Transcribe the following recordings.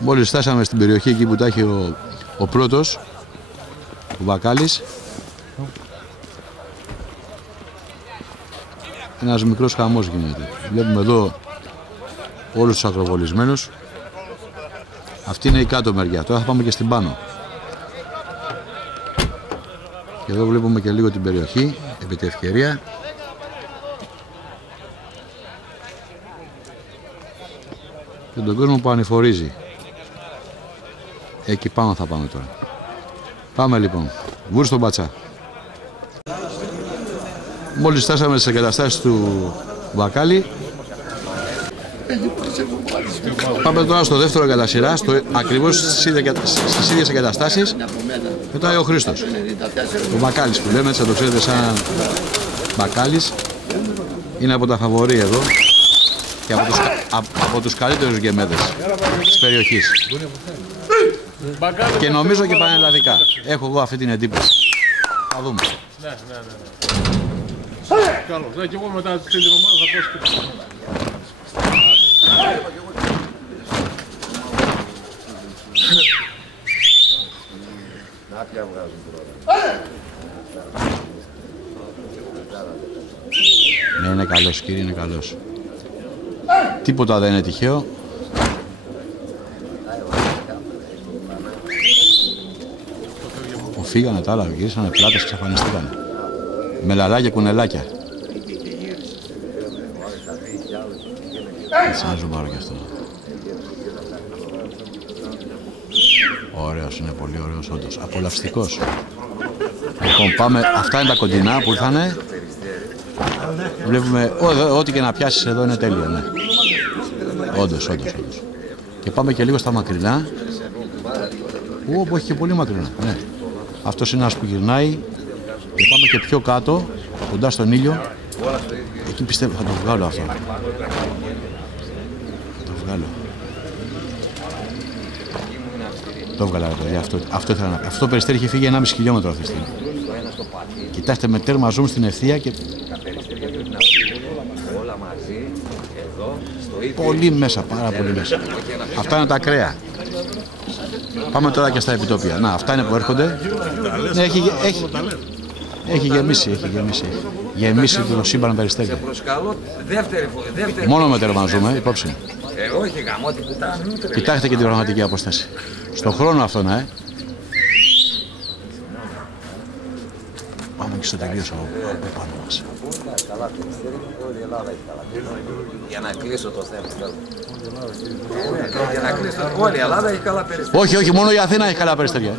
Μόλις φτάσαμε στην περιοχή εκεί που τα έχει ο πρώτος, ο Βακάλης. Ένας μικρός χαμός γίνεται. Βλέπουμε εδώ όλους τους ακροβολισμένους. Αυτή είναι η κάτω μεριά. Τώρα θα πάμε και στην πάνω. Και εδώ βλέπουμε και λίγο την περιοχή, επί τη ευκαιρία. Και τον κόσμο που ανηφορίζει. Εκεί πάνω θα πάμε τώρα. Πάμε λοιπόν. Βούρ στον Πατσά. Μόλις φτάσαμε στις εγκαταστάσεις του Βακάλη. Πάμε τώρα στο δεύτερο κατά σειρά, ακριβώς στις ίδιες εγκαταστάσεις. Μετά ο Χρήστος. Ο Βακάλης που λέμε, έτσι θα το ξέρετε σαν Βακάλης. Είναι από τα φαβορί εδώ και από τους καλύτερους γκεμέδες της περιοχής. Και νομίζω και πανελλαδικά. Έχω εγώ αυτή την εντύπωση. Θα δούμε. Ναι. Καλώς. Και εγώ μετά την ομάδα θα πω και Ναι, είναι καλός κύριε, είναι καλός. Τίποτα δεν είναι τυχαίο. Φύγανε τα άλλα, γυρίσανε πλάτες, εξαφανιστήκανε. Με λαλά και κουνελάκια. Έτσι να ζουμπάρω κι αυτό. Ωραίος, είναι πολύ ωραίος όντως. Απολαυστικός. Λοιπόν, πάμε. Αυτά είναι τα κοντινά που ήρθανε. Βλέπουμε, ό,τι και να πιάσεις εδώ είναι τέλειο, ναι. Όντως. Και πάμε και λίγο στα μακρινά. Που έχει και πολύ μακρινά, ναι. Αυτός είναι ένας που γυρνάει και πάμε και πιο κάτω, κοντά στον ήλιο. Εκεί πιστεύω θα το βγάλω αυτό. Θα το βγάλω. Το έβγαλα παιδιά, αυτό ήθελα να... Αυτό το Περιστέρι είχε φύγει 1,5 χιλιόμετρο αυτή τη στιγμή. Κοιτάξτε με τέρμα zoom στην ευθεία και... Πολύ μέσα, πάρα πολύ μέσα. Αυτά είναι τα ακραία. Πάμε τώρα και στα επιτόπια. Να, αυτά είναι που έρχονται. Ναι, έχει γεμίσει. Γεμίσει το σύμπαν Περιστέρι. Μόνο με τέρμα ζούμε, υπόψη. Κοιτάξτε και την πραγματική αποστάση. Στον χρόνο αυτό, ναι. Πάμε και στο τελείως από πάνω μας. Για να κλείσω το θέμα. Για να κλείσω. Όλη η Ελλάδα έχει καλά περιστέρια. Όχι, μόνο η Αθήνα έχει καλά περιστέρια.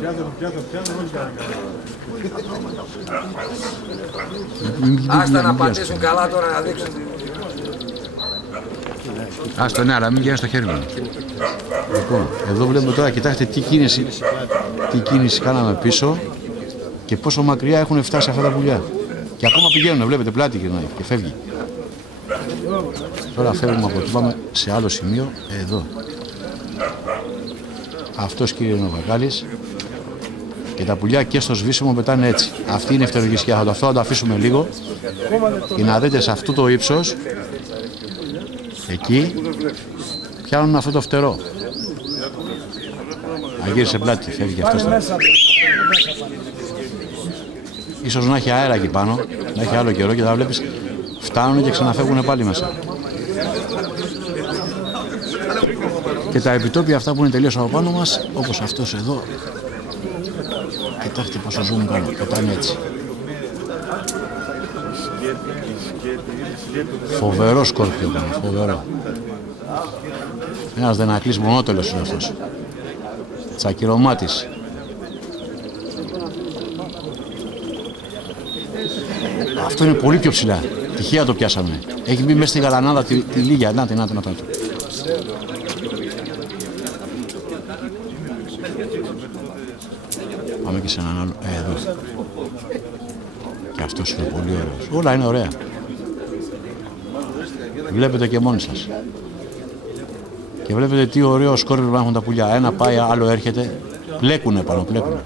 Άστα να πατήσουν καλά τώρα να δείξουν. Άστο, ναι, αλλά μην βγαίνει στο χέρι μου. Λοιπόν, εδώ βλέπουμε τώρα, κοιτάξτε τι κίνηση κάναμε πίσω και πόσο μακριά έχουν φτάσει αυτά τα πουλιά. Και ακόμα πηγαίνουν, βλέπετε, πλάτη γυρνάει και φεύγει. Τώρα φεύγουμε από εκεί, πάμε σε άλλο σημείο, εδώ. Αυτός κύριε είναι ο Βακάλης. Και τα πουλιά και στο σβήσιμο πετάνε έτσι. Αυτή είναι η φτερογισιά, αυτό θα το αφήσουμε λίγο. Και να δείτε σε αυτό το ύψος, εκεί, πιάνουν αυτό το φτερό. Να γύρισε πλάτη, φεύγει αυτός. Ίσως να έχει αέρα εκεί πάνω, να έχει άλλο καιρό και θα βλέπεις φτάνουν και ξαναφεύγουν πάλι μέσα. Και τα επιτόπια αυτά που είναι τελείως από πάνω μας, όπως αυτός εδώ, κοιτάξτε πόσο ζουν πάνω, πετάνε έτσι. Φοβερό σκόρπιο πάνω, φοβερό. Ένας δενακλής μονότελος είναι αυτός. Τσακυρωμάτης. Αυτό είναι πολύ πιο ψηλά. Τυχαία το πιάσαμε. Έχει μπει μέσα στη γαλανάδα τη λίγια. Να. Πάμε και σε έναν άλλο. Εδώ. Και αυτός είναι πολύ ωραίος. Όλα είναι ωραία. Βλέπετε και μόνοι σας. Και βλέπετε τι ωραίο σκόρπιο έχουν τα πουλιά. Ένα πάει, άλλο έρχεται. Πλέκουνε πάνω, πλέκουνε.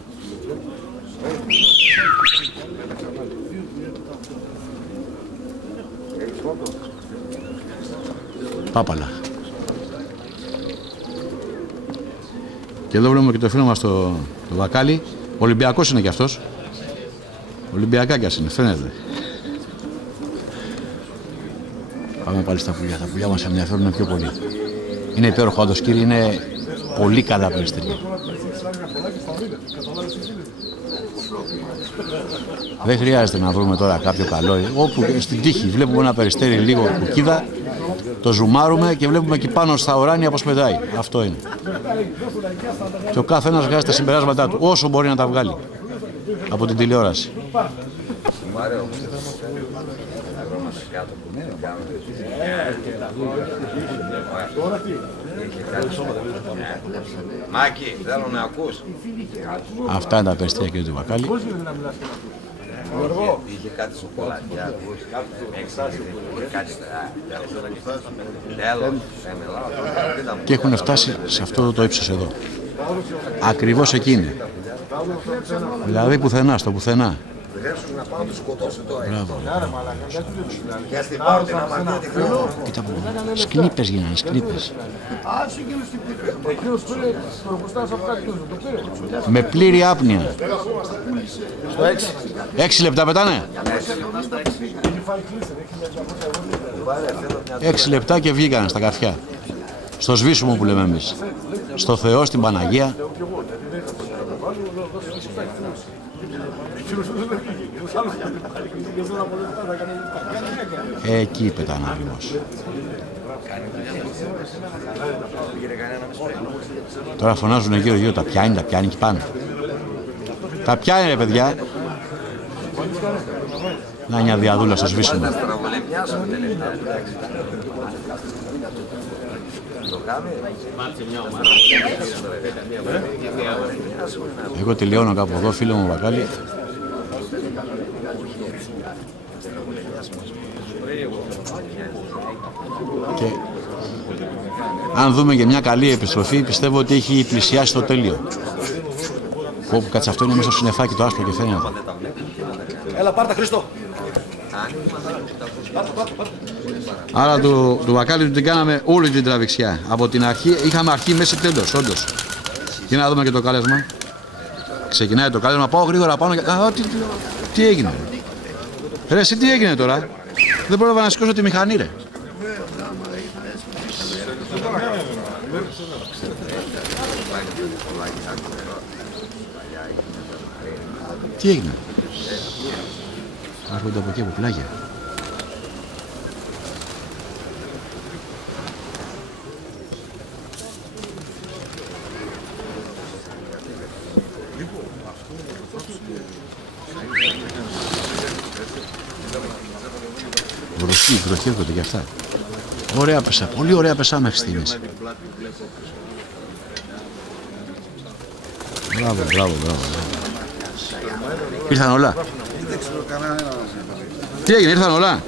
Πάπαλα. Και εδώ βλέπουμε και το φίλο μας το Βακάλι. Ολυμπιακός είναι κι αυτός. Ολυμπιακάκιας είναι, φαίνεται. Πάμε πάλι στα πουλιά. Τα πουλιά μας ενδιαφέρουν πιο πολύ. Είναι υπέροχο όντως, κύριε, είναι πολύ καλά περιστέρια. Δεν χρειάζεται να βρούμε τώρα κάποιο καλό. Όπου στην τύχη βλέπουμε ένα περιστέρι λίγο κουκίδα, το ζουμάρουμε και βλέπουμε εκεί πάνω στα ουράνια πως πετάει. Αυτό είναι. Και ο καθένας βγάζει τα συμπεράσματά του, όσο μπορεί να τα βγάλει από την τηλεόραση. Μάκη, θέλω να ακούς. Αυτά είναι τα περιστέρια, κύριε του Βακάλι. Είχε κάτι σοκολατιά, και έχουν φτάσει σε αυτό το ύψος εδώ. Ακριβώς εκεί είναι. Δηλαδή πουθενά, στο πουθενά. να πάω να τους σκοτώσω τώρα. Μπράβο. Και ας την πάρω την αμαρτία τη χρόνο. Κοίτα που σκλίπες γίνανε, σκλίπες. Με πλήρη άπνοια. 6 λεπτά πετάνε. 6 λεπτά και βγήκανε στα καρφιά. Στο σβήσιμο που λέμε εμείς. Στο Θεό, στην Παναγία. Εκεί πετάνε ακριβώς. Τώρα φωνάζουν γύρω-γύρω, τα πιάνει εκεί πάνω. Τα πιάνει ρε παιδιά. Να μια διαδούλα στο σβήσιμο. Εγώ τελειώνω κάπου εδώ, φίλο μου Βακάλι. Και αν δούμε και μια καλή επιστροφή, πιστεύω ότι έχει πλησιάσει το τέλειο. Όπου κάτσε αυτό είναι μέσα στο συννεφάκι το άσπρο και φαίνεται. Έλα πάρτα Χριστό. Άρα του Βακάλι του την κάναμε όλη την τραβηξιά. Από την αρχή, είχαμε αρχή, μέση, τέλος, όντως. Και να δούμε και το κάλεσμα. Ξεκινάει το κάλεσμα, πάω γρήγορα πάνω και... τι έγινε. Ρε εσύ τι έγινε τώρα. Δεν πρόλαβα να σηκώσω τη μηχανή ρε. Τι έγινε. Άρχονται από εκεί από πλάγια. Βροχή έρχονται και αυτά. Ωραία πεσά, πολύ ωραία πεσά μέχρι στιγμής. Μπράβο. Ήρθαν όλα. Τι έγινε, ήρθαν όλα.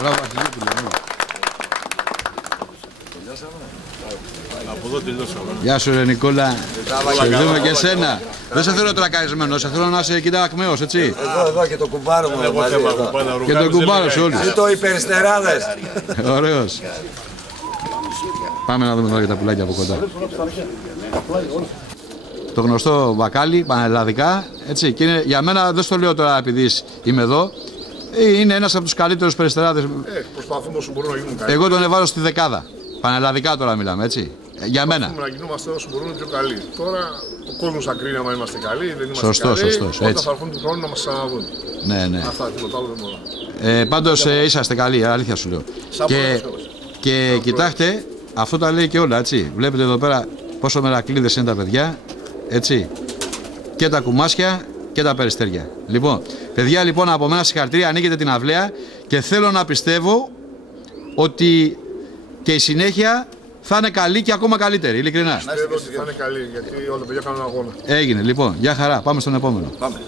Μπράβο, από εδώ τελειώσαμε. Γεια σου ρε Νικόλα. Σε δούμε και εσένα. Δεν σε θέλω τρακαρισμένο, σε θέλω να είσαι κοιτά ακμαίος, έτσι. Εδώ και το κουμπάρο μου. Και τον κουμπάρο σε όλους. Ή το υπεριστεράδες. Ωραίος. Πάμε να δούμε τώρα και τα πουλάκια από κοντά. Το γνωστό Βακάλι, πανελλαδικά, έτσι. Και είναι, για μένα δεν στο λέω τώρα επειδή είμαι εδώ. Είναι ένας από τους καλύτερους περιστεράδες. Προσπαθούμε όσο μπορούμε να γίνουμε καλοί. Εγώ τον εβάζω στη δεκάδα. Πανελλαδικά τώρα μιλάμε, έτσι. Για μένα. Προσπαθούμε να γινόμαστε όσο μπορούμε πιο καλοί. Τώρα ο κόσμος θα κρίνει άμα είμαστε καλοί, δεν είμαστε Σωστός, καλοί. σωστός, Όταν έτσι. θα έρθουν του χρόνου να μας ξαναδούν. Ναι. Αυτά, τίποτα άλλο δεν μπορώ. Πάντως είσαστε καλοί, αλήθεια σου λέω. Και κοιτάξτε, αυτό τα λέει και όλα, έτσι. Βλέπετε εδώ πέρα πόσο μερακλείδες είναι τα παιδιά, έτσι. Και τα κουμάσια και τα περιστέρια. Λοιπόν, παιδιά, λοιπόν, από μένα συγχαρητήρια, ανοίγετε την αυλαία και θέλω να πιστεύω ότι και η συνέχεια θα είναι καλή και ακόμα καλύτερη, ειλικρινά. Πιστεύω ότι θα είναι καλή, γιατί όλα τα παιδιά κάνουν αγώνα. Έγινε, λοιπόν, για χαρά, πάμε στον επόμενο. Πάμε.